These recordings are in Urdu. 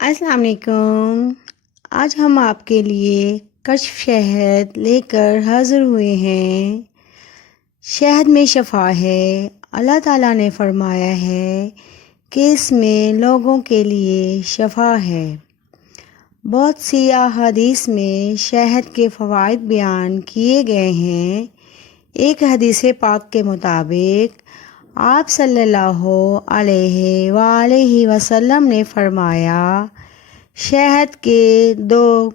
السلام علیکم۔ آج ہم آپ کے لیے کشف شہد لے کر حاضر ہوئے ہیں۔ شہد میں شفا ہے۔ اللہ تعالیٰ نے فرمایا ہے کہ اس میں لوگوں کے لیے شفا ہے۔ بہت سی احادیث میں شہد کے فوائد بیان کیے گئے ہیں۔ ایک حدیث پاک کے مطابق آپ صلی اللہ علیہ وآلہ وسلم نے فرمایا، شہد کے دو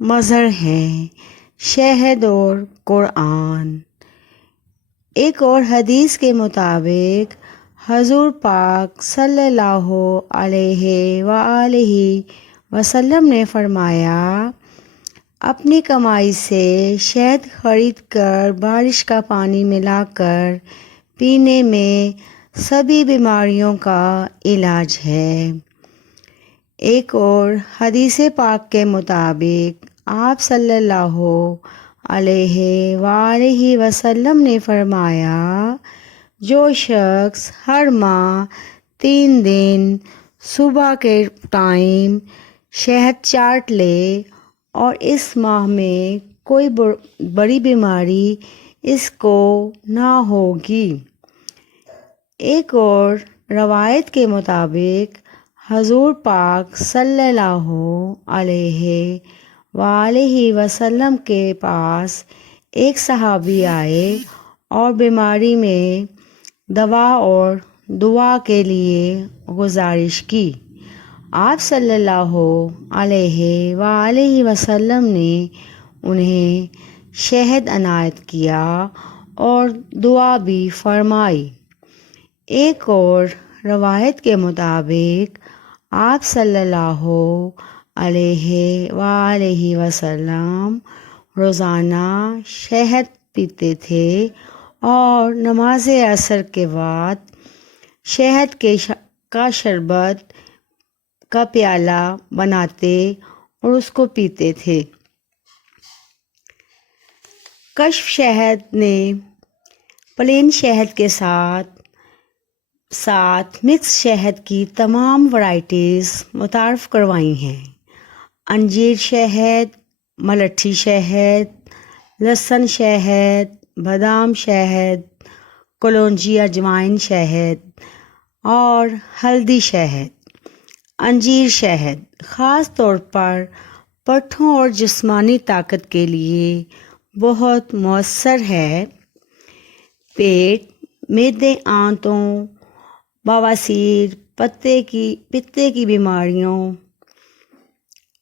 مظہر ہیں، شہد اور قرآن۔ ایک اور حدیث کے مطابق حضور پاک صلی اللہ علیہ وآلہ وسلم نے فرمایا، اپنی کمائی سے شہد خرید کر بارش کا پانی ملا کر پینے میں سبھی بیماریوں کا علاج ہے۔ ایک اور حدیث پاک کے مطابق آپ صلی اللہ علیہ وآلہ وسلم نے فرمایا، جو شخص ہر ماہ 3 دن صبح کے ٹائم شہد چاٹ لے اور اس ماہ میں کوئی بڑی بیماری اس کو نہ ہوگی۔ ایک اور روایت کے مطابق حضور پاک صلی اللہ علیہ وآلہ وسلم کے پاس ایک صحابی آئے اور بیماری میں دوا اور دعا کے لیے گزارش کی۔ آپ صلی اللہ علیہ وآلہ وسلم نے انہیں شہد عنایت کیا اور دعا بھی فرمائی۔ ایک اور روایت کے مطابق آپ صلی اللہ علیہ وآلہ وسلم روزانہ شہد پیتے تھے اور نماز عصر کے بعد شہد کا شربت کا پیالہ بناتے اور اس کو پیتے تھے۔ کشف شہد نے پلین شہد کے ساتھ مکس شہد کی تمام ورائٹیز متعارف کروائی ہیں۔ انجیر شہد، ملٹھی شہد، لہسن شہد، بادام شہد، کلونجی اجوائن شہد اور ہلدی شہد۔ انجیر شہد خاص طور پر پٹھوں اور جسمانی طاقت کے لیے بہت مؤثر ہے۔ پیٹ، معدے، آنتوں، بواسیر، پتے کی بیماریوں،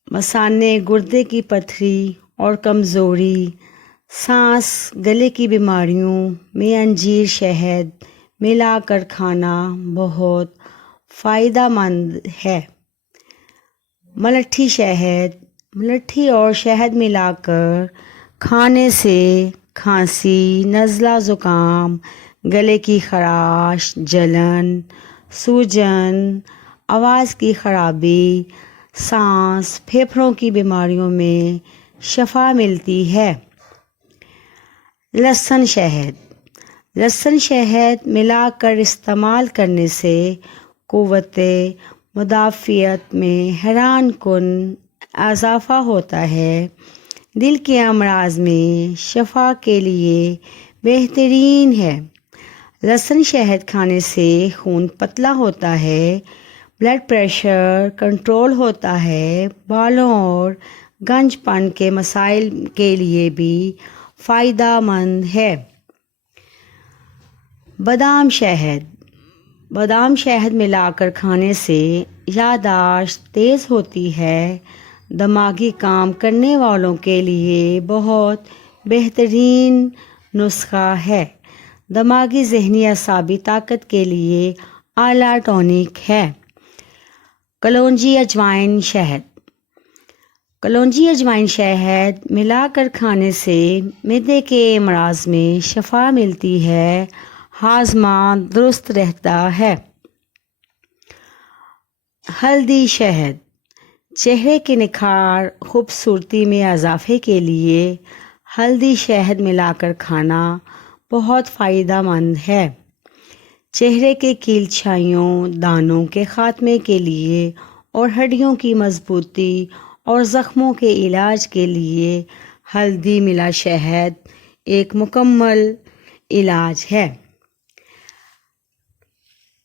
مثانے، گردے کی پتھری اور کمزوری، سانس، گلے کی بیماریوں میں انجیر شہد ملا کر کھانا بہت فائدہ مند ہے۔ ملٹھی شہد، ملٹھی اور شہد ملا کر کھانے سے کھانسی، نزلہ، زکام، گلے کی خراش، جلن، سوجن، آواز کی خرابی، سانس، پھیپھڑوں کی بیماریوں میں شفا ملتی ہے۔ لہسن شہد، لہسن شہد ملا کر استعمال کرنے سے قوت مدافعت میں حیران کن اضافہ ہوتا ہے۔ دل کے امراض میں شفا کے لیے بہترین ہے۔ لہسن شہد کھانے سے خون پتلا ہوتا ہے، بلڈ پریشر کنٹرول ہوتا ہے، بالوں اور گنج پن کے مسائل کے لیے بھی فائدہ مند ہے۔ بادام شہد، بادام شہد ملا کر کھانے سے یادداشت تیز ہوتی ہے۔ دماغی کام کرنے والوں کے لیے بہت بہترین نسخہ ہے۔ دماغی، ذہنی، اعصابی طاقت کے لیے اعلیٰ ٹونک ہے۔ کلونجی اجوائن شہد، کلونجی اجوائن شہد ملا کر کھانے سے معدے کے امراض میں شفا ملتی ہے، ہاضمہ درست رہتا ہے۔ ہلدی شہد، چہرے کے نکھار، خوبصورتی میں اضافے کے لیے ہلدی شہد ملا کر کھانا بہت فائدہ مند ہے۔ چہرے کے کیل چھائیوں، دانوں کے خاتمے کے لیے اور ہڈیوں کی مضبوطی اور زخموں کے علاج کے لیے ہلدی ملا شہد ایک مکمل علاج ہے۔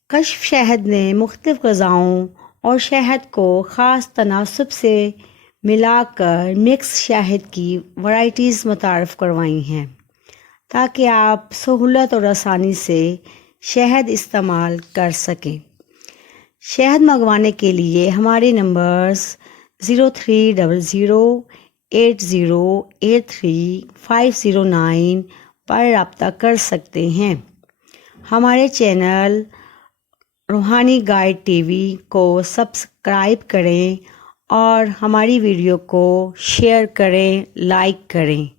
کشف شہد نے مختلف غذاؤں اور شہد کو خاص تناسب سے ملا کر مکس شہد کی ورائٹیز متعارف کروائی ہیں تاکہ آپ سہولت اور آسانی سے شہد استعمال کر سکیں۔ شہد منگوانے کے لیے ہمارے نمبرز 0300808359 پر رابطہ کر سکتے ہیں۔ ہمارے چینل روحانی گائیڈ ٹی وی کو سبسکرائب کریں اور ہماری ویڈیو کو شیئر کریں، لائک کریں۔